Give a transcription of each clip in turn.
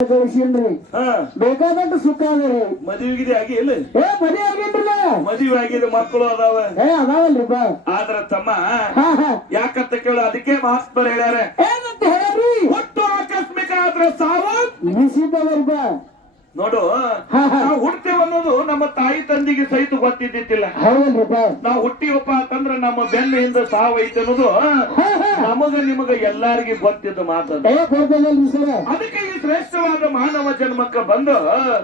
ಕಳಿಸಿನ್ರಿ ಬೇಕಾದಟ್ಟು ಸುಖ ಅದ್ರಿ. ಮದುವೆಗಿದೆ ಆಗಿ ಇಲ್ಲ ಮದುವೆ ಆಗೇನ್ರಲ್ಲ, ಮದುವೆ ಆಗಿದೆ, ಮಕ್ಕಳು ಅದಾವ ಅದಾವಲ್ರಿಪ್ಪ. ಆದ್ರ ತಮ್ಮ ಯಾಕಂತ ಕೇಳು, ಅದಕ್ಕೆ ಮಹಾತ್ಮರು ಹೇಳ್ಯಾರ, ಏನಂತ ಹೇಳ್ರಿ, ಹುಟ್ಟು ಆಕಸ್ಮಿಕ ಆದ್ರೆ ಸಾವು ನಿಶ್ಚಿತವರ್ಗ. ನೋಡು, ನಾವು ಹುಡ್ತೇವೆ ಅನ್ನೋದು ನಮ್ಮ ತಾಯಿ ತಂದೆಗೆ ಸಹಿತ ಗೊತ್ತಿದ್ದಿತ್ತಿಲ್ಲ. ಹೌದಲ್ರಿಪ್ಪ, ನಾವು ಹುಟ್ಟಿವಪ್ಪ ಅಂತಂದ್ರ ನಮ್ಮ ಬೆನ್ನಿಂದ ಸಾವು ಐತೆ ಅನ್ನೋದು ನಮಗ ನಿಮಗ ಎಲ್ಲಾರಿಗೆ ಗೊತ್ತಿದ್ದ ಮಾತದ. ಅದಕ್ಕೆ ಈ ಶ್ರೇಷ್ಠವಾದ ಮಾನವ ಜನ್ಮಕ್ಕ ಬಂದು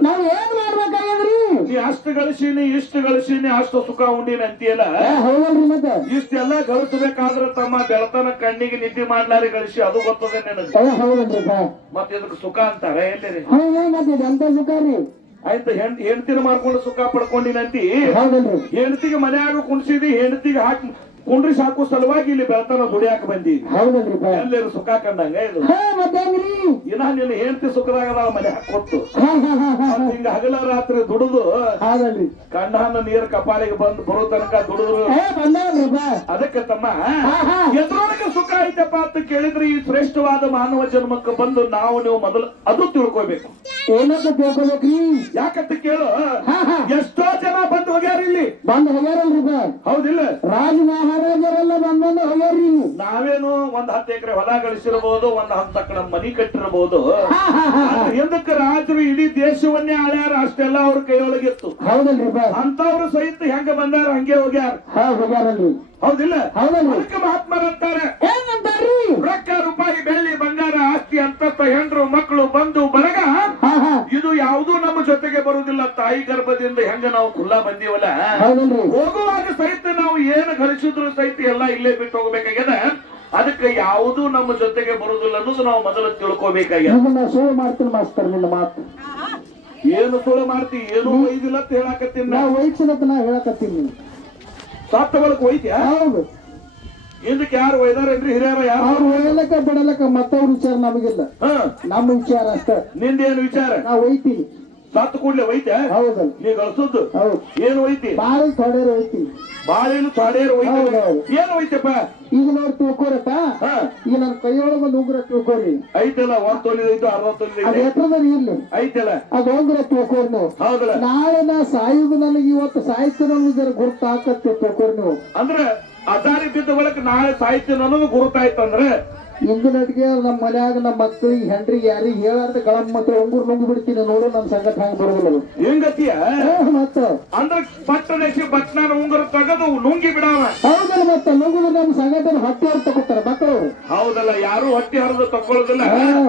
ನಾವ್ ಏನ್ ಮಾಡ್ಬೇಕಾಗ್ಯದ್ರಿ, ನೀ ಅಷ್ಟು ಗಳಿಸೀನಿ ಇಷ್ಟು ಗಳಿಸೀನಿ ಅಷ್ಟು ಸುಖ ಉಂಡಿನ ಅಂತೀಯಲ್ಲ. ಹೌದಲ್ರಿ, ಮತ್ತೆ ಇಷ್ಟೆಲ್ಲ ಗಳಿಸಬೇಕಾದ್ರ ತಮ್ಮ ಬೆಳತನ ಕಣ್ಣಿಗೆ ನಿದ್ದೆ ಮಾಡ್ಲಾರಿ ಗಳಿಸಿ ಅದು ಗೊತ್ತದೆ ನನಗೆ. ಹೌದಲ್ರಿಪ್ಪ, ಮತ್ತೆ ಇದಕ್ಕೆ ಸುಖ ಅಂತಾರೆ ಎಲ್ಲಿ ಅಂತ ಸುಖ ರೀ. ಆಯ್ತು, ಹೆಂಡತಿನ ಮಾಡ್ಕೊಂಡು ಸುಖ ಪಡ್ಕೊಂಡಿನಂತಿ. ಹೌದಲ್ರಿ, ಹೆಂಡತಿಗೆ ಮನ್ಯಾಗ ಕುಣಿಸಿದಿ, ಹೆಂಡತಿಗೆ ಹಾಕಿ ಕುಂಡ್ರಿ ಸಾಕು ಸಲುವಾಗಿ ಇಲ್ಲಿ ಬೆಳತನ ದುಡಿಯಾಕ ಬಂದಿ. ಹೌದಲ್ರಿಪ್ಪ, ಎಲ್ಲರೂ ಸುಖ ಕಂಡಂಗ ಇದು. ಮತ್ತೇನ್ರಿ, ಇನ್ನ ನಿನ್ನ ಹೆಂಡತಿ ಸುಖದಾಗ ಮನೆ ಕೊಟ್ಟು ಹಿಂಗ ಹಗಲ ರಾತ್ರಿ ದುಡಿದು ಹೌದಲ್ರಿ, ಕಣ್ಣನ್ನ ನೀರು ಕಪಾಳಿಗೆ ಬಂದು ಬರೋ ತನಕ ದುಡಿದ್ರು. ಬಂದಲ್ರಿಪ್ಪ. ಅದಕ್ಕೆ ತಮ್ಮ ಎದ್ರೊಳಗೆ ಸುಖ ಐತಪ್ಪ ಅಂತ ಕೇಳಿದ್ರೆ ಈ ಶ್ರೇಷ್ಠವಾದ ಮಾನವ ಜನ್ಮಕ್ಕೆ ಬಂದು ನಾವು ನೀವು ಮೊದಲು ಅದು ತಿಳ್ಕೊಬೇಕು. ಏನಂತ ತಿಳ್ಕೊಬೇಕ್ರಿ, ಯಾಕಂತ ಕೇಳು, ಎಷ್ಟೋ ಜನ ಬಂದು ಹೋಗ್ಯಾರ ಇಲ್ಲಿ. ಬಂದ್ ಹೋಗ್ಯಾರಲ್ರಿಪ್ಪ. ಹೌದಿಲ್ಲ, ರಾಜ ಮಹಾರಾಜರೆಲ್ಲ ಬಂದ್ ಹೋಗ್ಯಾರ್ರಿ. ನಾವೇನು ಒಂದ್ 10 ಎಕರೆ ಹೊಲ ಗಳಿಸಿರಬಹುದು, ಒಂದ್ 10 ಎಕರೆ ಮನಿ ಕಟ್ಟಿರಬಹುದು. ಎಂದಕ್ಕೆ ರಾಜರು ಇಡೀ ದೇಶವನ್ನೇ ಆಳ್ಯಾರ, ಅಷ್ಟೆಲ್ಲ ಅವ್ರ ಕೈಯೊಳಗಿತ್ತು. ಹೌದಲ್ರಿಪ್ಪ, ಅಂತವ್ರು ಸಹಿತ ಹೆಂಗ ಬಂದಾರ ಹಂಗೆ ಹೋಗ್ಯಾರ. ಹೋಗ್ಯಾರಲ್ರಿ. ಹೌದಿಲ್ಲ, ಹೌದಲ್ರಿ, ಅದಕ್ಕೆ ಮಹಾತ್ಮರಂತಾರೆ, ಏನಂತಾರ್ರಿ, ರೊಕ್ಕ ರೂಪಾಯಿ ಬೆಳ್ಳಿ ಬಂಗಾರ ಆಸ್ತಿ ಅಂತಸ್ತ ಹೆಂಡ್ರು ಮಕ್ಕಳು ಬಂಧು ಬಳಗ ಇದು ಯಾವುದೂ ನಮ್ಮ ಜೊತೆಗೆ ಬರುವುದಿಲ್ಲ. ತಾಯಿ ಗರ್ಭದಿಂದ ಹೆಂಗ ನಾವು ಖುಲ್ಲಾ ಬಂದೀವಲ್ಲ, ಹೋಗುವಾಗ ಸಹಿತ ನಾವು ಏನು ಗಳಿಸಿದ್ರು ಸಹಿತ ಎಲ್ಲ ಇಲ್ಲೇ ಬಿಟ್ಟು ಹೋಗ್ಬೇಕಾಗ್ಯದ. ಅದಕ್ಕೆ ಯಾವುದೂ ನಮ್ಮ ಜೊತೆಗೆ ಬರುವುದಿಲ್ಲ ಅನ್ನೋದು ನಾವು ಮೊದಲು ತಿಳ್ಕೊಬೇಕಾಗ್ಯದ. ಸುಳ್ಳು ಮಾಡ್ತೀನಿ ಮಾಸ್ತರ್, ನಿನ್ನ ಮಾತು ಏನು ಸುಳ್ಳು ಮಾಡ್ತಿ, ಏನು ಒಯ್ದಿಲ್ಲ ಅಂತ ಹೇಳಕತ್ತೀನಿ. ನಾವು ವೈದ್ಯನಂತ ನಾ ಹೇಳಕತ್ತೀನಿ. ಸತ್ತ ಬಳಕ ಒಯ್ತ್ಯಾ? ಹೌದು, ಇದಕ್ಕೆ ಯಾರು ಒಯ್ದಾರೇನ್ರಿ, ಹಿರಿಯರ ಯಾರು? ಅವ್ರು ಒಯ್ಯಲಕ್ಕ ಬಿಡಲಕ್ಕ ಮತ್ತವ್ರ ವಿಚಾರ ನಮಗಿಲ್ಲ, ನಮ್ಮ ವಿಚಾರ ಅಷ್ಟೇ. ನಿಂದೇನು ವಿಚಾರ? ನಾವು ಒಯ್ತೀವಿ. ಸತ್ತು ಕೂಡ್ಲೆ ಒಯ್ತ್ಯಾ? ಹೌದಲ್ಲ, ನೀ ಗಳಿಸುದು ಹೌದು. ಏನು ಒಯ್ತಿ? ಬಾಳಿ ತೊಡೆಯರು ಒಯ್ತೀವಿ. ಬಾಳೆನು ತಾಡೇರು ಒಯ್ತ. ಏನು ಒಯ್ತಪ್ಪ? ಈಗ ನೋಡಿ ತಿಳ್ಕೊರತ್ತ, ಈಗ ನನ್ನ ಕೈಯೊಳಗ ಒಂದು ಉಂಗುರ ತಿಳ್ಕೊರಿ. ಐತಲ್ಲ, 1 ತೊಲಿ ಐತು, 60 ತೊಲಿ ಅದು ಎತ್ತರದಲ್ಲಿ ಇರ್ಲಿ, ಐತಲ್ಲ, ಅದು ಉಂಗುರ ತಿಳ್ಕೊರಿ ನೀವು. ಹೌದಲ್ಲ, ನಾಳೆ ನಾ ಸಾಯುದು, ನನಗೆ ಇವತ್ತು ಸಾಯ್ತು ನಮ್ಗೆ ಗುರುತಾಕತ್ತೆ ತಿಳ್ಕೊರಿ ನೀವು. ಅಂದ್ರೆ ಅದಾರಿ ಬಿದ್ದ ಬಳಕ ನಾಳೆ ಸಾಹಿತ್ಯ ಅನ್ನೋದು ಗುರುತಾಯ್ತಂದ್ರೆ ಇಂದಿನಟಿಗೆ ನಮ್ಮ ಮನ್ಯಾಗ ನಮ್ಮ ಮಕ್ಕಳಿಗೆ ಹೆಂಡ್ರಿಗೆ ಯಾರಿಗೆ ಹೇಳಾರ್ದ ಗಳಮ್ ಮತ್ತೆ ಉಂಗುರ್ ನುಂಗಿ ಬಿಡ್ತೀನಿ ನೋಡು, ನಮ್ ಸಂಗಟ ಹಂಗ ಬರೋದಿಲ್ಲ. ಹೆಂಗತಿಯ ಮತ್ತ ಅಂದ್ರೆ ಪಟ್ಟಣಕ್ಕೆ ಬಟ್ನಾನ ಉಂಗುರ ತೆಗೆದು ನುಂಗಿ ಬಿಡಾವ. ಹೌದಲ್ಲ, ಮತ್ತೆ ನುಂಗುದು ನಮ್ ಸಂಗಟ ಹೊಟ್ಟೆ ಹೊರ ತಗೋತಾರ ಮಕ್ಕಳು. ಹೌದಲ್ಲ, ಯಾರು ಹೊಟ್ಟೆ ಹರಿದು ತಕೊಳ್ಳೋದಿಲ್ಲ.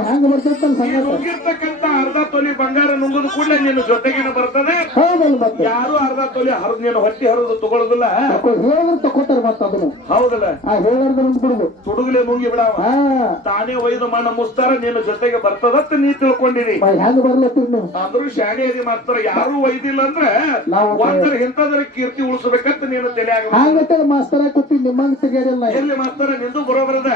ಹಂಗ ಬರ್ತಿರ್ತಾನ ಸಂಗಟ. ನುಂಗಿರ್ತಕ್ಕಂತ 1/2 ತೊಲಿ ಬಂಗಾರ ನುಂಗುದು ಕೂಡಲೇ ನೀನು ಜೊತೆಗೇನು ಬರ್ತದೆ. ಹೌದಲ್ಲ, ಮತ್ತೆ ಯಾರು 1/2 ತೊಲಿ ಹರಿದು ನೀನು ಹೊಟ್ಟೆ ಹರಿದು ತಗೊಳ್ಳೋದಿಲ್ಲ. ಹೇಳಿದ್ರೆ ತಗೋತಾರ ಮತ್ತ ಅದನ್ನು. ಹೌದಲ್ಲ, ಹೇಳಾರ್ದ ನುಂಗಿ ಬಿಡುದು, ತುಡುಗಲೆ ನುಂಗಿ ಬಿಡಾವ. ತಾನೇ ಒಯ್ದು ಮಣ್ಣ ಮುಸ್ತಾರ, ನೀನು ಜೊತೆಗೆ ಬರ್ತದತ್ ನೀ ತಿಳ್ಕೊಂಡಿರಿ. ಹೆಂಗ ಬರ್ಲತ್ತೀರಿ ನೀವು? ಅಂದ್ರು ಶಾಣೆಯದಿ ಮಾಡ್ತಾರ. ಯಾರು ಒಯ್ದಿಲ್ಲ ಅಂದ್ರೆ ಒಂದರ ಇಂಥದ್ರ ಕೀರ್ತಿ ಉಳಿಸ್ಬೇಕಂತ ನೀನು ತಲೆಯಾಗ. ಹಾಗತ್ತೆ ಮಾಸ್ತರ ಕೂತಿ ನಿಮ್ಮಂಗ್ ತೆಗೆಯಲ್ಲ. ಎಲ್ಲಿ ಮಾಸ್ತರ ನಿಂದು ಬರೋಬರದ.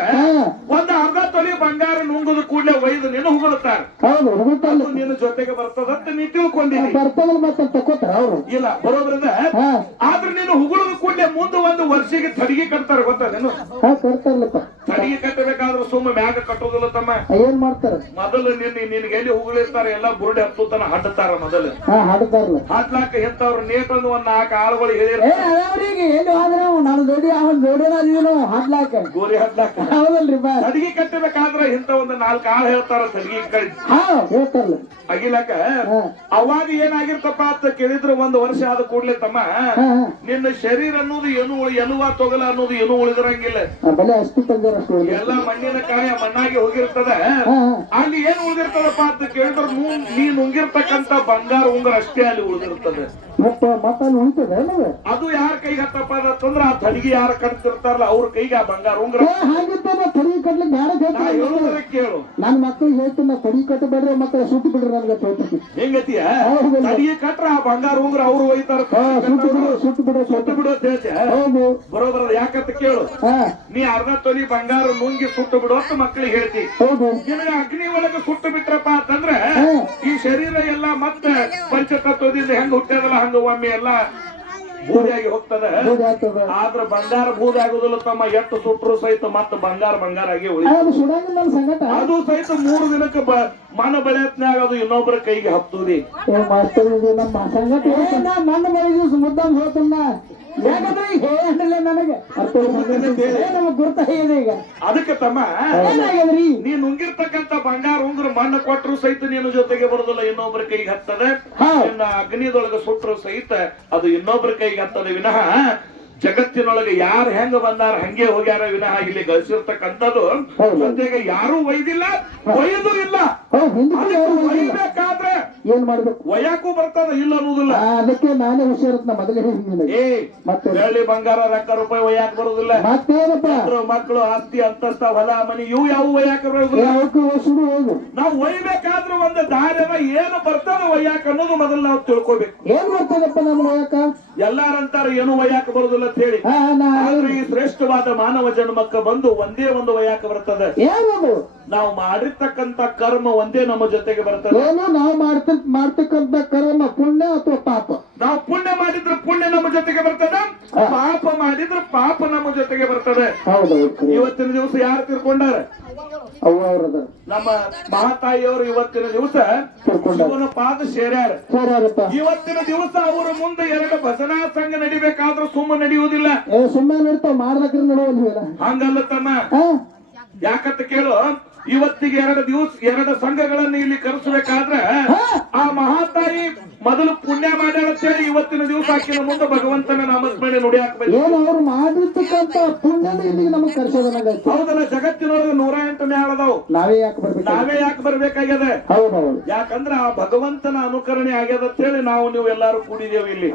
ಒಂದ್ 1/2 ತೊಲಿ ಬಂಗಾರ ನುಂಗುದು ಕೂಡಲೇ ಒಯ್ದು ನೀನು ಹುಗುಳ್ತಾರ. ಹೌದು, ಹುಗುಳ್ತಾರ. ನೀನು ಜೊತೆಗೆ ಬರ್ತದಂತ ನೀ ತಿಳ್ಕೊಂಡಿರಿ. ಬರ್ತದಲ್ಲ, ಮತ್ತೆ ತಕೋತಾರ ಅವ್ರು. ಇಲ್ಲ, ಬರೋಬರದ. ಆದ್ರೆ ನೀನು ಹುಗುಳದ ಕೂಡಲೇ ಮುಂದೆ 1 ವರ್ಷಕ್ಕೆ ತಡಿಗೆ ಕಟ್ತಾರ, ಗೊತ್ತಾ ನೀನು? ಕಟ್ತಾರಲ್ಲಪ್ಪ. ತಡಿಗೆ ಕಟ್ಟಬೇಕಾದ್ರೆ ಸುಮ್ಮ ಮ್ಯಾಗ ಕಟ್ಟೋದಿಲ್ಲ ತಮ್ಮ. ಏನ್ ಮಾಡ್ತಾರ? ಮೊದಲು ನಿನ್ಗೆ ಎಲ್ಲಿ ಹುಗುಳಿರ್ತಾರೆ ಎಲ್ಲ ಬುರುಡಿ ಹತ್ತುತ್ತಾನ ಹಡ್ತಾರ. ಮೊದಲು ಹಾಡ್ತಾರಲ್ಲ, ಹಾಡ್ಲಾಕ ಎಂತವ್ರು ನೇತಂದು 1 4 ಆಳುಗಳು ಹೇಳಿರ್ತಾರೆ. ಎಲ್ಲಿ ಹೋದ್ರೆ ನಮ್ಮ ಜೋಡಿ ಅವನ್ ಜೋಡಿನ ಹಾಡ್ಲಾಕ, ಗೋರಿ ಹಡ್ಲಾಕ. ಹೌದಲ್ರಿ, ತಡಿಗೆ ಕಟ್ಟಬೇಕಾದ್ರೆ ಇಂತ 1 4 ಆಳು ಹೇಳ್ತಾರ ತಡಿಗೆ ಕಳಿ ಹೇಳ್ತಾರಲ್ಲ ಅಗಿಲಾಕ. ಅವಾಗ ಏನಾಗಿರ್ತಪ್ಪ ಅಂತ ಕೇಳಿದ್ರೆ 1 ವರ್ಷ ಆದ ಕೂಡ್ಲೆ ತಮ್ಮ ನಿನ್ನ ಶರೀರ ಅನ್ನೋದು ಏನು ಎಲುವ ತೊಗಲ ಅನ್ನೋದು ಏನು ಉಳಿದಿರಂಗಿಲ್ಲ. ಬಲೆ ಅಷ್ಟು ತಂದಿರ ಎಲ್ಲ ಮಣ್ಣಿನ ಕಾಯ ಮಣ್ಣಾಗಿ ಹೋಗಿರ್ತದ. ಅಲ್ಲಿ ಏನ್ ಉಳಿದಿರ್ತದಪ್ಪ ಅಂತ ಕೇಳಿದ್ರೆ ನೀನ್ ಉಂಗಿರ್ತಕ್ಕಂತ ಬಂಗಾರ ಉಂಗುರ ಅಷ್ಟೇ ಅಲ್ಲಿ ಉಳಿದಿರ್ತದೆ. ಮತ್ತೆ ಅಲ್ಲಿ ಉಳಿತದೆ. ಅದು ಯಾರ ಕೈಗೆ ಹತ್ತಪ್ಪ ಅಂತಂದ್ರ ಆ ತಡಿಗೆ ಯಾರು ಕಟ್ತಿರ್ತಾರಲ್ಲ ಅವ್ರ ಕೈಗೆ ಆ ಬಂಗಾರ ಉಂಗುರ. ಹಾಗಿರ್ತಾರ ತಡಿ ಕಟ್ಲಿಕ್ಕೆ ಯಾರ ಕೇಳು, ನನ್ ಮಕ್ಳಿಗೆ ಹೇಳ್ತೀನಿ, ತಡಿ ಕಟ್ಟಬೇಡ್ರಿ ಮಕ್ಕಳ ಸುಟ್ಟು ಬಿಡ್ರಿ ನನ್ಗೆ ಹೇಳ್ತೀನಿ. ಹೆಂಗತಿಯ ತಡಿಗೆ ಕಟ್ರ ಆ ಬಂಗಾರ ಉಂಗುರ ಅವ್ರು ಒಯ್ತಾರ. ಸುಟ್ಟು ಬಿಡೋ ಅಂತ ಹೇಳ್ತೆ. ಬರೋಬರ ಯಾಕಂತ ಕೇಳು, ನೀ 1/2 ತೊಲಿ ಬಂಗಾರ ನುಂಗಿ ಸುಟ್ಟು ಬಿಡು ಅಂತ ಮಕ್ಕಳಿಗೆ ಹೇಳ್ತಿ. ನಿನಗೆ ಅಗ್ನಿ ಒಳಗೆ ಸುಟ್ಟು ಬಿಟ್ರಪ್ಪ ಅಂತಂದ್ರೆ ಈ ಶರೀರ ಎಲ್ಲ ಮತ್ತೆ ಪಂಚತತ್ವದಿಂದ ಹೆಂಗ್ ಹುಟ್ಟ್ಯದಲ್ಲ ಹಂಗ ಒಮ್ಮೆ ಎಲ್ಲ ಬೂದಿಯಾಗಿ ಹೋಗ್ತದ. ಬೂದಿ ಆಗ್ತದ. ಆದ್ರ ಬಂಗಾರ ಬೂದಿ ಆಗುದಿಲ್ಲ ತಮ್ಮ. ಎಷ್ಟು ಸುಟ್ರು ಸಹಿತ ಮತ್ತ ಬಂಗಾರ ಆಗಿ ಉಳಿದ. ಅದು ಸುಡಂಗಿಲ್ಲ ನನ್ನ ಸಂಗಟ. ಅದು ಸಹಿತ 3 ದಿನಕ್ಕೆ ಮನ ಬೆಳೆಯತ್ನಾಗ ಅದು ಇನ್ನೊಬ್ಬರ ಕೈಗೆ ಹತ್ತುದಿ. ಮಾಸ್ತರ್ ನಮ್ಮ ಸಂಗಟ ನನ್ನ ಬಳಿಗೆ ಮುದ್ದಾಂ ಹೋತನ್ನ ಯಾಕಂದ್ರೆ ಈಗ ಹೇಳಿಲ್ಲ ನನಗೆ ನಮಗ್ ಗುರ್ತ ಇದೆ ಈಗ. ಅದಕ್ಕೆ ತಮ್ಮ ಏನಾಗ್ಯದ್ರಿ ನೀ ನುಂಗಿರ್ತಕ್ಕಂತ ಬಂಗಾರ ಉಂಗ್ರ ಮಣ್ಣು ಕೊಟ್ಟರು ಸಹಿತ ನೀನು ಜೊತೆಗೆ ಬರುದಿಲ್ಲ, ಇನ್ನೊಬ್ಬರ ಕೈಗೆ ಹತ್ತದೆ. ನಿನ್ನ ಅಗ್ನಿದೊಳಗೆ ಸುಟ್ಟರು ಸಹಿತ ಅದು ಇನ್ನೊಬ್ಬರ ಕೈಗೆ ಹತ್ತದೆ ವಿನಃ ಜಗತ್ತಿನೊಳಗೆ ಯಾರು ಹೆಂಗ ಬಂದಾರ ಹಂಗೆ ಹೋಗ್ಯಾರ ವಿನಃ ಇಲ್ಲಿ ಗಳಿಸಿರ್ತಕ್ಕಂಥದ್ದು ಜೊತೆಗೆ ಯಾರು ಒಯ್ದಿಲ್ಲ, ಒಯ್ದು ಇಲ್ಲ. ಒಯ್ಬೇಕಾದ್ರೆ ಏನ್ ಮಾಡ್ಬೇಕು, ಒಯ್ಯಾಕು ಬರ್ತದ, ಇಲ್ಲ ಅನ್ನೋದಿಲ್ಲ. ಅದಕ್ಕೆ ನಾನೇ ಹುಷಾರತ್ನ ಮೊದಲೇ ಹೇಳಿದ್ದೀನಿ. ಮತ್ತೆ ಬೆಳ್ಳಿ ಬಂಗಾರ ರೊಕ್ಕ ರೂಪಾಯಿ ಒಯ್ಯಾಕ ಬರುದಿಲ್ಲ. ಮತ್ತೇನಪ್ಪ ಮಕ್ಕಳು ಆಸ್ತಿ ಅಂತಸ್ತ ಹೊಲ ಮನಿ ಇವು ಯಾವ ಒಯ್ಯಾಕ ಬರುದಿಲ್ಲ. ನಾವು ಒಯ್ಬೇಕಾದ್ರೆ ಒಂದು ದಾರ್ಯನ ಏನು ಬರ್ತದ ಒಯ್ಯಾಕ ಅನ್ನೋದು ಮೊದಲು ನಾವು ತಿಳ್ಕೊಬೇಕು. ಏನ್ ಬರ್ತದಪ್ಪ ನಮ್ಗೆ ಒಯ್ಯಾಕ? ಎಲ್ಲಾರಂತಾರ ಏನು ಒಯ್ಯಾಕ ಬರುದಿಲ್ಲ ಅಂತ ಹೇಳಿ. ಆದ್ರೆ ಈ ಶ್ರೇಷ್ಠವಾದ ಮಾನವ ಜನ್ಮಕ್ಕೆ ಬಂದು ಒಂದೇ ಒಂದು ಒಯ್ಯಾಕ ಬರ್ತದೆ. ಏನದು? ನಾವು ಮಾಡಿರ್ತಕ್ಕಂತ ಕರ್ಮ ಒಂದೇ ನಮ್ಮ ಜೊತೆಗೆ ಬರ್ತದೆ. ಏನು ನಾವು ಮಾಡ್ತಕ್ಕಂತ ಕರ್ಮ ಪುಣ್ಯ ಅಥವಾ ಪಾಪ? ನಾವು ಪುಣ್ಯ ಮಾಡಿದ್ರೆ ಪುಣ್ಯ ನಮ್ಮ ಜೊತೆಗೆ ಬರ್ತದೆ, ಪಾಪ ಮಾಡಿದ್ರೆ ಪಾಪ ನಮ್ಮ ಜೊತೆಗೆ ಬರ್ತದೆ. ಇವತ್ತಿನ ದಿವಸ ಯಾರು ತಿಳ್ಕೊಂಡಾರ? ನಮ್ಮ ಮಹಾತಾಯಿಯವರು ಇವತ್ತಿನ ದಿವಸ ಶಿವನ ಪಾದ ಸೇರ್ಯಾರ. ಇವತ್ತಿನ ದಿವಸ ಅವರ ಮುಂದೆ 2 ಭಜನಾ ಸಂಘ ನಡಿಬೇಕಾದ್ರೂ ಸುಮ್ಮ ನಡೆಯುವುದಿಲ್ಲ. ಸುಮ್ಮನೆ ನಡೀತಾವ, ಮಾಡ್ಬೇಕ್ರೆ ನಡೆಯುವುದಿಲ್ಲ. ಹಂಗಲ್ಲ ತಮ್ಮ. ಯಾಕಂತ ಕೇಳು, ಇವತ್ತಿಗೆ 2 ಸಂಘಗಳನ್ನು ಇಲ್ಲಿ ಕರೆಸಬೇಕಾದ್ರೆ ಆ ಮಹಾತಾಯಿ ಮೊದಲು ಪುಣ್ಯ ಮಾಡ್ಯಾಳ ಅಂತೇಳಿ ಇವತ್ತಿನ ದಿವಸ ಆಕಿನ ಮುಂದೆ ಭಗವಂತನ ನಾಮಸ್ಮರಣೆ ನುಡಿ ಹಾಕ್ಬೇಕು. ಅವ್ರು ಮಾಡಿರ್ತಕ್ಕಂತ ಪುಣ್ಯನ ಇಲ್ಲಿಗೆ ನಮಗ್ ಕರ್ಸೋದನ್ನ. ಹೌದಲ್ಲ, ಜಗತ್ತಿನೊಳಗೆ 108 ನ್ಯಾಳದವು. ನಾವೇ ಯಾಕೆ ಬರ್ಬೇಕಾಗ್ಯದ? ಯಾಕಂದ್ರ ಆ ಭಗವಂತನ ಅನುಕರಣೆ ಆಗ್ಯದ ಅಂತ ಹೇಳಿ ನಾವು ನೀವು ಎಲ್ಲಾರು ಕೂಡಿದೇವು ಇಲ್ಲಿ.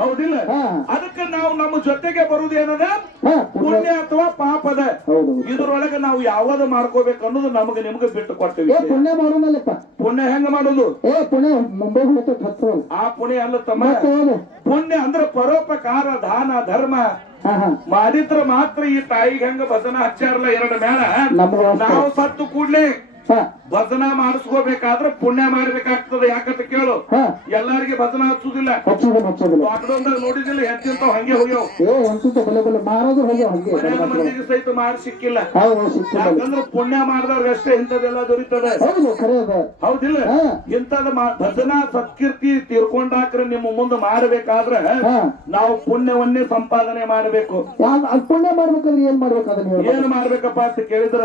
ಹೌದಿಲ್ಲ? ಅದಕ್ಕೆ ನಾವು ನಮ್ಮ ಜೊತೆಗೆ ಬರುವುದೇನದ ಪುಣ್ಯ ಅಥವಾ ಪಾಪದ. ಇದ್ರೊಳಗೆ ನಾವು ಯಾವ್ದು ಮಾಡ್ಕೋಬೇಕು ಅನ್ನೋದು ನಮಗೆ ನಿಮ್ಗೆ ಬಿಟ್ಟು ಕೊಡ್ತೀವಿ. ಪುಣ್ಯ ಮಾಡೋನಲ್ಲಪ್ಪ. ಪುಣ್ಯ ಹೆಂಗ ಮಾಡೋದು? ಪುಣ್ಯ ಮುಂಬೈ ಆ ಪುಣ್ಯ ಅಲ್ಲ ತಮ್ಮ. ಪುಣ್ಯ ಅಂದ್ರೆ ಪರೋಪಕಾರ, ದಾನ, ಧರ್ಮ ಮಾಡಿದ್ರ ಮಾತ್ರ ಈ ತಾಯಿಗೆ ಹೆಂಗ ಭಜನ ಹಚ್ಚಾರಲ್ಲ 2 ಮೇಳ. ನಾವು ಸತ್ತು ಕೂಡ್ಲೆ ಭಜನ ಮಾಡಿಸ್ಕೋಬೇಕಾದ್ರೆ ಪುಣ್ಯ ಮಾಡ್ಬೇಕಾಗ್ತದೆ. ಯಾಕಂತ ಕೇಳು, ಎಲ್ಲಾರಿಗೆ ಭಜನ ಹಚ್ಚುದಿಲ್ಲ. ಲಾಕ್ಡೌನ್ದಾಗ ನೋಡಿದಿಲ್ಲ, ಹೆಚ್ಚಿಂತಾವ್ ಹಂಗೆ ಹೋಗ್ಯಾವ. ಮಂದಿಗೆ ಸಹಿತ ಮಾಡಿ ಸಿಕ್ಕಿಲ್ಲ. ಯಾಕಂದ್ರೆ ಪುಣ್ಯ ಮಾಡಿದವ್ರಿಗೆ ಅಷ್ಟೇ ಇಂಥದೆಲ್ಲ ದೊರೀತದೆ. ಹೌದಿಲ್ಲ? ಇಂಥದ ಭಜನಾ ಸತ್ಕೀರ್ತಿ ತೀರ್ಕೊಂಡಾಕ್ರೆ ನಿಮ್ಮ ಮುಂದೆ ಮಾಡಬೇಕಾದ್ರೆ ನಾವು ಪುಣ್ಯವನ್ನೇ ಸಂಪಾದನೆ ಮಾಡಬೇಕು. ಪುಣ್ಯ ಮಾಡ್ಬೇಕಂದ್ರೆ ಏನ್ ಮಾಡ್ಬೇಕಾದ್ರೆ ಏನ್ ಮಾಡ್ಬೇಕಪ್ಪ ಅಂತ ಕೇಳಿದ್ರ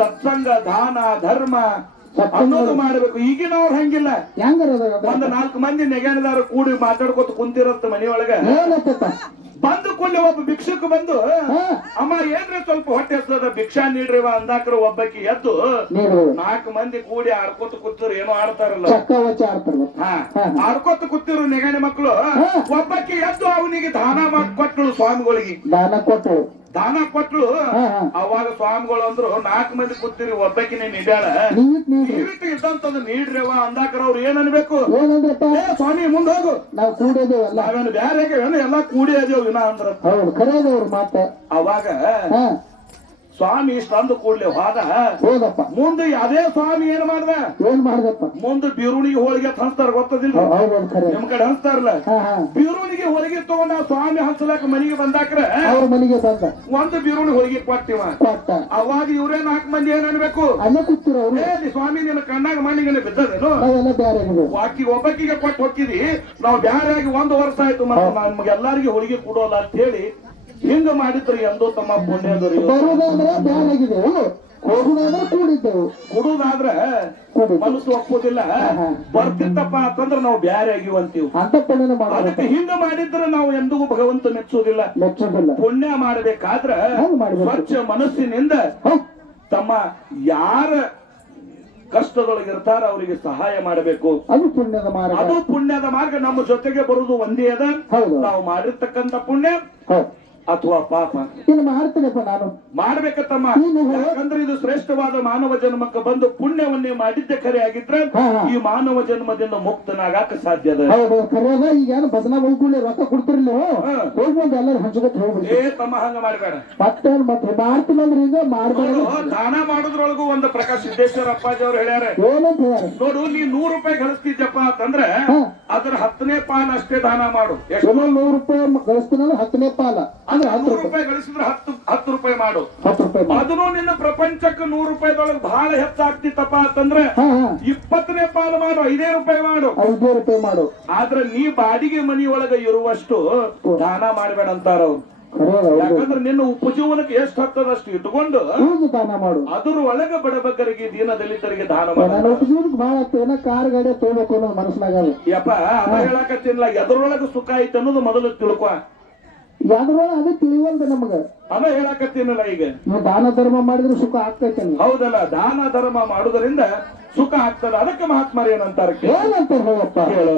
ಸತ್ಸಂಗ, ದಾನ, ಧರ್ಮ ಅನ್ನೋದು ಮಾಡ್ಬೇಕು. ಈಗಿನವ್ರು ಹಂಗಿಲ್ಲ. ಒಂದು 4 ಮಂದಿ ನೆಗೆಣದಾರ ಕೂಡಿ ಮಾತಾಡ್ಕೊತ ಕುಂತಿರತ್ತ ಮನೆಯೊಳಗ. ಬಂದು ಕೊಳ್ಳಿ ಒಬ್ಬ ಭಿಕ್ಷುಕ ಬಂದು, ಅಮ್ಮ ಏನ್ರಿ ಸ್ವಲ್ಪ ಹೊಟ್ಟೆ ಹಸ್ತದ, ಭಿಕ್ಷಾ ನೀಡ್ರಿವ ಅಂದಾಕ್ರ ಒಬ್ಬಕಿ ಎದ್ದು 4 ಮಂದಿ ಕೂಡಿ ಆಡ್ಕೊತ ಕೂತಿರು. ಏನೋ ಆಡ್ತಾರಲ್ಲ, ಆಡ್ಕೊತ ಕೂತಿರು ನೆಗಣೆ ಮಕ್ಕಳು. ಒಬ್ಬಕಿ ಎದ್ದು ಅವನಿಗೆ ದಾನ ಮಾಡಿ ಕೊಟ್ಟಳು ಸ್ವಾಮಿಗಳಿಗೆ. ದಾನ ಕೊಟ್ಲು. ಅವಾಗ ಸ್ವಾಮಿಗಳು ಅಂದ್ರು 4 ಮಂದಿ ಕೂತಿರಿ, ಒಬ್ಬಕಿನೇ ನಿಡ್ಯಾಳ, ಇದ್ದಂತದ್ದು ನೀಡ್ರಿವ ಅಂದಾಕರ ಅವ್ರು ಏನ್ ಅನ್ಬೇಕು? ಸ್ವಾಮಿ ಮುಂದೆ ಹೋಗು, ನಾವೇನು ಬ್ಯಾರೆ ಎಲ್ಲಾ ಕೂಡಿ ಅದೇವ್ ವಿನ ಅಂದ್ರ. ಅವಾಗ ಸ್ವಾಮಿ ಇಷ್ಟ ಅಂದ ಕೂಡ್ಲೆ ಹೋದಪ್ಪ. ಮುಂದೆ ಅದೇ ಸ್ವಾಮಿ ಏನ್ ಮಾಡ್ದಪ್ಪ? ಮುಂದೆ ಬೀರುಣಿಗೆ ಹೋಳಿಗೆ ಹಂಚ್ತಾರ, ಗೊತ್ತದಿಲ್ಲ ನಿಮ್ ಕಡೆ ಹಂಚ್ತಾರಲ್ಲ. ಬೀರುಣಿಗೆ ಹೋಳಿಗೆ ತಗೊಂಡ ಸ್ವಾಮಿ ಹಂಚಲಾಕ ಮನೆಗೆ ಬಂದಾಕ್ರೆ ಒಂದು ಬೀರುಣಿ ಹೋಳಿಗೆ ಕೊಟ್ಟಿವ. ಅವಾಗ ಇವ್ರೇ 4 ಮಂದಿ ಏನ್ ಅನ್ಬೇಕು? ಸ್ವಾಮಿ ನಿನ್ನ ಕಣ್ಣಾಗ ಮಣ್ಣಿಗೆ ಬಿದ್ದದೇನು? ಆಕಿಗೆ ಒಬ್ಬಕಿಗೆ ಕೊಟ್ಟು ಹೋಗಿದಿ, ನಾವು ಬ್ಯಾರೆ ಆಗಿ 1 ವರ್ಷ ಆಯ್ತು, ನಮ್ಗೆ ಎಲ್ಲಾರಿಗೆ ಹೋಳಿಗೆ ಕೊಡೋಲ್ಲ ಅಂತ ಹೇಳಿ ಹಿಂಗ ಮಾಡಿದ್ರು. ಎಂದೋ ತಮ್ಮ ಪುಣ್ಯ ಕೊಡುದಾದ್ರೆ ಮನಸ್ಸು ಒಪ್ಪುದಿಲ್ಲ. ಬರ್ತಿತ್ತಪ್ಪ ಅಂತಂದ್ರೆ ನಾವು ಬ್ಯಾರೆ ಆಗಿವಂತೀವಿ. ಅದಕ್ಕೆ ಹಿಂಗ ಮಾಡಿದ್ರೆ ನಾವು ಎಂದಿಗೂ ಭಗವಂತ ಮೆಚ್ಚುವುದಿಲ್ಲ. ಪುಣ್ಯ ಮಾಡಬೇಕಾದ್ರೆ ಸ್ವಚ್ಛ ಮನಸ್ಸಿನಿಂದ ತಮ್ಮ ಯಾರ ಕಷ್ಟದೊಳಗಿರ್ತಾರ ಅವರಿಗೆ ಸಹಾಯ ಮಾಡಬೇಕು. ಅದು ಪುಣ್ಯದ ಮಾರ್ಗ. ನಮ್ಮ ಜೊತೆಗೆ ಬರುವುದು ಒಂದೇ ಅದ. ನಾವು ಮಾಡಿರ್ತಕ್ಕಂಥ ಪುಣ್ಯ ಅಥವಾ ಪಾಪ ಇನ್ನು ಮಾಡ್ತೀನಪ್ಪ ನಾನು. ಮಾಡ್ಬೇಕತ್ತಮ್ಮ. ನೀನು ಯಾಕಂದ್ರೆ ಇದು ಶ್ರೇಷ್ಠವಾದ ಮಾನವ ಜನ್ಮಕ್ಕೆ ಬಂದು ಪುಣ್ಯವನ್ನೇ ಮಾಡಿದ್ದೆ ಖರೆ ಆಗಿದ್ರೆ ಹಾ, ಹಾ. ಈ ಮಾನವ ಜನ್ಮದಿಂದ ಮುಕ್ತನಾಗಾಕ ಸಾಧ್ಯ ಅದ. ಹೌದು ಕರೆಯದ. ಈಗ ಏನು ಭಜನಾ ಹೋಗ್ಕೊಳ್ಳಿ ರೊಕ್ಕ ಕೊಡ್ತೀರಿ ನೀವು, ಹಾ. ಹೋಗಿ ಬಂದು ಎಲ್ಲರೂ ಹಂಚ್ಕೊಟ್ಟು ಹೋಗ್ಬಿಡಿ. ಏ ತಮ್ಮ ಹಂಗ ಮಾಡ್ಬೇಡ. ಮತ್ತೇನ್ ಮತ್ತೆ ಮಾಡ್ತೀನಂದ್ರೆ ಈಗ ಮಾಡ್ಬೇಡ. ನೋಡು, ದಾನ ಮಾಡೋದ್ರೊಳಗೂ ಒಂದು ಪ್ರಕಾಶ್ ಸಿದ್ದೇಶ್ವರ ಅಪ್ಪಾಜಿ ಅವ್ರು ಹೇಳ್ಯಾರ. ಏನಂತ ಹೇಳ್ಯಾರ? ನೋಡು, ನೀ 100 ರೂಪಾಯಿ ಗಳಿಸ್ತಿದ್ದಪ್ಪ ಅಂತಂದ್ರೆ ಹಾ. ಅದ್ರ 10ನೇ ಪಾಲ್ ಅಷ್ಟೇ ದಾನ ಮಾಡು. ಎಷ್ಟು? ಏನೋ 100 ರೂಪಾಯಿ ಗಳಿಸ್ತೀನಂದ್ರೆ 10ನೇ ಪಾಲ ಅಂದ್ರೆ 10 100 ರೂಪಾಯಿ. ರೂಪಾಯಿ ಗಳಿಸಿದ್ರೆ 10 ರೂಪಾಯಿ ಮಾಡು. 10 ರೂಪಾಯಿ ಮಾಡು. ಅದನ್ನು ನಿನ್ನ ಪ್ರಪಂಚಕ್ಕೆ 100 ರೂಪಾಯಿದೊಳಗೆ ಬಹಳ ಹೆಚ್ಚಾಗ್ತಿತ್ತಪ್ಪ ಅಂತಂದ್ರೆ ಹಾ ಹಾ 20ನೇ ಪಾಲು ಮಾಡು, 5 ರೂಪಾಯಿ ಮಾಡು. 5 ರೂಪಾಯಿ ಮಾಡು. ಆದ್ರೆ ನೀ ಬಾಡಿಗೆ ಮನಿಯೊಳಗೆ ಇರುವಷ್ಟು ದಾನ ಮಾಡ್ಬೇಡ ಅಂತಾರ ಅವ್ರು. ಕರೆಯದ ಹೌದು. ಯಾಕಂದ್ರೆ ನಿನ್ನ ಉಪಜೀವನಕ್ಕೆ ಎಷ್ಟು ಹತ್ತದಷ್ಟು ಇಟ್ಕೊಂಡು ಹೌದು ದಾನ ಮಾಡು. ಅದ್ರ ಒಳಗೆ ಬಡಬಗ್ಗರಿಗೆ ದೀನ ದಲಿತರಿಗೆ ದಾನ ನನ್ನ ಮಾಡ. ಉಪಜೀವನಕ್ಕೆ ಭಾಳ ಆಗ್ತದೆ. ಏನೋ ಕಾರ್ ಗಾಡಿ ತಗೋಬೇಕು ಅನ್ನೋದು ಮನಸ್ಸಿನಾಗ ಅದು. ಯಪ್ಪ ಅದ ಹೇಳಕತ್ತಿಲ್ಲ, ಎದ್ರೊಳಗೆ ಸುಖ ಐತೆ ಅನ್ನೋದು ಮೊದಲು ತಿಳ್ಕೊ. ಯಾವ್ದ್ರೊಳಗೆ ಅದು ತಿಳಿವಲ್ದು ನಮಗ. ಅದ ಹೇಳಕತ್ತೀನಲ್ಲ ಈಗ. ನೀವು ದಾನ ಧರ್ಮ ಮಾಡಿದ್ರೆ ಸುಖ ಆಗ್ತೈತೆ. ಹೌದಲ್ಲ, ದಾನ ಧರ್ಮ ಮಾಡುವುದರಿಂದ ಸುಖ ಆಗ್ತದ. ಅದಕ್ಕೆ ಮಹಾತ್ಮರು ಏನಂತಾರ ಏನಂತ ಹೇಳಪ್ಪ ಕೇಳು.